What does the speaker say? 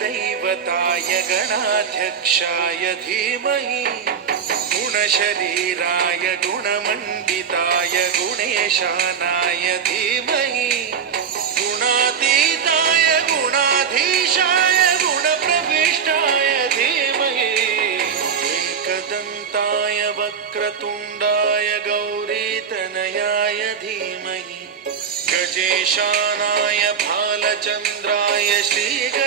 दैवताय गणाध्यक्षाय धीमहि गुणशरीराय गुणमण्डिताय गुणेशानाय धीमहि गुणातीताय गुणाधीशाय गुणप्रविष्टाय धीमहि एकदन्ताय वक्रतुण्डाय गौरीतनयाय धीमहि गजेशानाय भालचन्द्राय श्रीगणेशाय